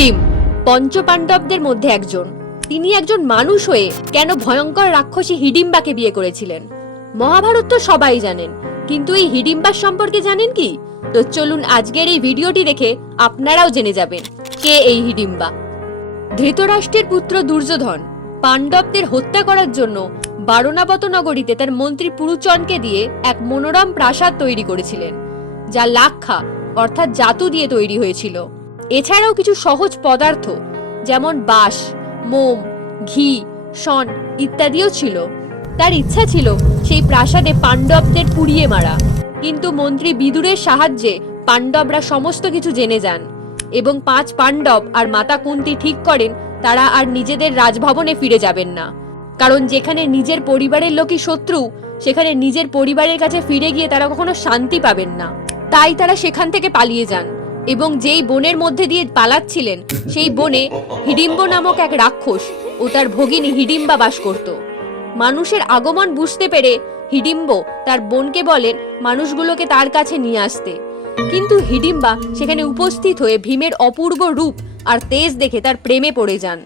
ভীম পঞ্চপাণ্ডবদের মধ্যে একজন। তিনি একজন মানুষ হয়ে কেন ভয়ঙ্কর রাক্ষসী হিডিম্বাকে বিয়ে করেছিলেন? মহাভারত তো সবাই জানেন, কিন্তু এই হিডিম্বার সম্পর্কে জানেন কি? তো চলুন আজকের এই ভিডিওটি দেখে আপনারাও জেনে যাবেন, কে এই হিডিম্বা? ধৃতরাষ্ট্রের পুত্র দুর্যোধন পাণ্ডবদের হত্যা করার জন্য বারণাবত নগরীতে তার মন্ত্রী পুরুচনকে দিয়ে এক মনোরম প্রাসাদ তৈরি করেছিলেন, যা লাক্ষা অর্থাৎ জাতু দিয়ে তৈরি হয়েছিল। এছাড়াও কিছু সহজ পদার্থ, যেমন বাঁশ, মোম, ঘি, শন ইত্যাদিও ছিল। তার ইচ্ছা ছিল সেই প্রাসাদে পাণ্ডবদের পুড়িয়ে মারা। কিন্তু মন্ত্রী বিদুরের সাহায্যে পাণ্ডবরা সমস্ত কিছু জেনে যান এবং পাঁচ পাণ্ডব আর মাতা কুন্তি ঠিক করেন, তারা আর নিজেদের রাজভবনে ফিরে যাবেন না। কারণ যেখানে নিজের পরিবারের লোকই শত্রু, সেখানে নিজের পরিবারের কাছে ফিরে গিয়ে তারা কখনো শান্তি পাবেন না। তাই তারা সেখান থেকে পালিয়ে যান। এবং যেই বনের মধ্যে দিয়ে পালাচ্ছিলেন, সেই বনে হিডিম্ব নামক এক রাক্ষস ও তার ভগিনী হিডিম্বা বাস করত। মানুষের আগমন বুঝতে পেরে হিডিম্ব তার বোনকে বলেন, মানুষগুলোকে তার কাছে নিয়ে আসতে। কিন্তু হিডিম্বা সেখানে উপস্থিত হয়ে ভীমের অপূর্ব রূপ আর তেজ দেখে তার প্রেমে পড়ে যান।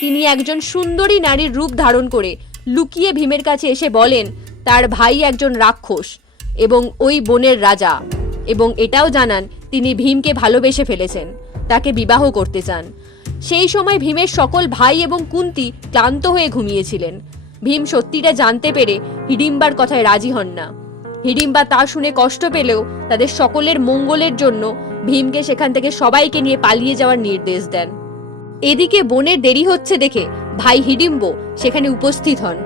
তিনি একজন সুন্দরী নারীর রূপ ধারণ করে লুকিয়ে ভীমের কাছে এসে বলেন, তার ভাই একজন রাক্ষস এবং ওই বনের রাজা। এবং এটাও জানান তিনি ভীমকে ভালোবেসে ফেলেছেন, তাকে বিবাহ করতে চান। সেই সময় ভীমের সকল ভাই এবং কুন্তি ক্লান্ত হয়ে ঘুমিয়েছিলেন। ভীম সত্যিটা জানতে পেরে হিডিম্বার কথায় রাজি হন না। হিডিম্বা তা শুনে কষ্ট পেলেও তাদের সকলের মঙ্গলের জন্য ভীমকে সেখান থেকে সবাইকে নিয়ে পালিয়ে যাওয়ার নির্দেশ দেন। এদিকে বোনের দেরি হচ্ছে দেখে ভাই হিডিম্ব সেখানে উপস্থিত হন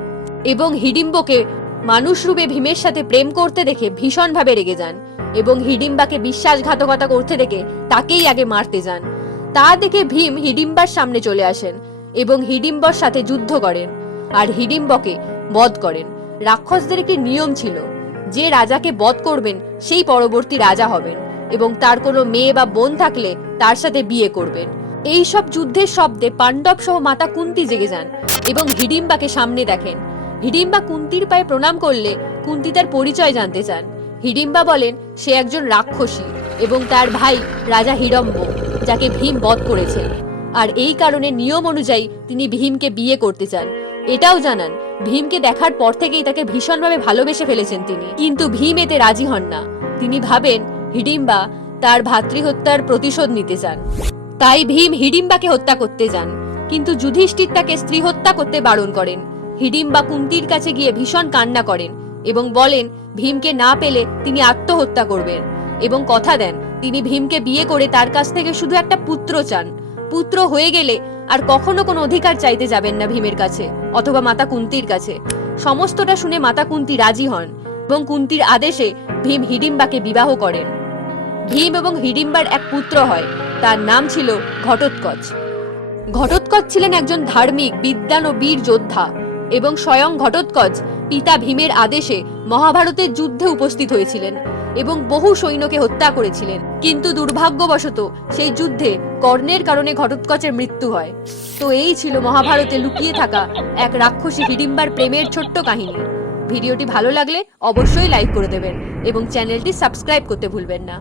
এবং হিডিম্বকে মানুষ রূপে ভীমের সাথে প্রেম করতে দেখে ভীষণভাবে রেগে যান। এবং হিডিম্বাকে বিশ্বাসঘাতকতা করতে দেখে তাকেই আগে মারতে যান। তা দেখে ভীম হিডিম্বার সামনে চলে আসেন এবং হিডিম্বর সাথে যুদ্ধ করেন আর হিডিম্বকে বধ করেন। রাক্ষসদের একটি নিয়ম ছিল, যে রাজাকে বধ করবেন, সেই পরবর্তী রাজা হবেন এবং তার কোনো মেয়ে বা বোন থাকলে তার সাথে বিয়ে করবেন। এই সব যুদ্ধের শব্দে পাণ্ডব সহ মাতা কুন্তি জেগে যান এবং হিডিম্বাকে সামনে দেখেন। হিডিম্বা কুন্তির পায়ে প্রণাম করলে কুন্তি তার পরিচয় জানতে চান। হিডিম্বা বলেন, সে একজন রাক্ষসী এবং তার ভাই রাজা হিডম্ব যাকে ভীম বধ করেছেন আর এই কারণে নিয়ম অনুযায়ী তিনি ভীমকে বিয়ে করতে চান। এটাও জানান, ভীমকে দেখার পর থেকেই তাকে ভীষণভাবে ভালোবেসে ফেলেছেন তিনি। কিন্তু ভীম এতে রাজি হন না। তিনি ভাবেন, হিডিম্বা তার ভাতৃহত্যার প্রতিশোধ নিতে চান। তাই ভীম হিডিম্বাকে হত্যা করতে যান। কিন্তু যুধিষ্ঠির তাকে স্ত্রী হত্যা করতে বারণ করেন। হিডিম্বা কুন্তির কাছে গিয়ে ভীষণ কান্না করেন। এবং বলেন, ভীমকে না পেলে তিনি আত্মহত্যা করবেন। এবং কথা দেন, তিনি ভীমকে বিয়ে করে তার কাছ থেকে শুধু একটা পুত্র চান। পুত্র হয়ে গেলে আর কখনো কোনো অধিকার চাইতে যাবেন না ভীমের কাছে, অথবা মাতা কুন্তির কাছে। সমস্তটা শুনে মাতা কুন্তি রাজি হন এবং কুন্তির আদেশে ভীম হিডিম্বাকে বিবাহ করেন। ভীম এবং হিডিম্বার এক পুত্র হয়, তার নাম ছিল ঘটোৎকচ। ঘটোৎকচ ছিলেন একজন ধার্মিক বিদ্যান ও বীর যোদ্ধা এবং স্বয়ং ঘটোৎকচ পিতা ভীমের আদেশে মহাভারতের যুদ্ধে উপস্থিত হয়েছিলেন এবং বহু সৈন্যকে হত্যা করেছিলেন। কিন্তু দুর্ভাগ্যবশত সেই যুদ্ধে কর্ণের কারণে ঘটোৎকচের মৃত্যু হয়। তো এই ছিল মহাভারতে লুকিয়ে থাকা এক রাক্ষসী হিডিম্বার প্রেমের ছোট্ট কাহিনী। ভিডিওটি ভালো লাগলে অবশ্যই লাইক করে দেবেন এবং চ্যানেলটি সাবস্ক্রাইব করতে ভুলবেন না।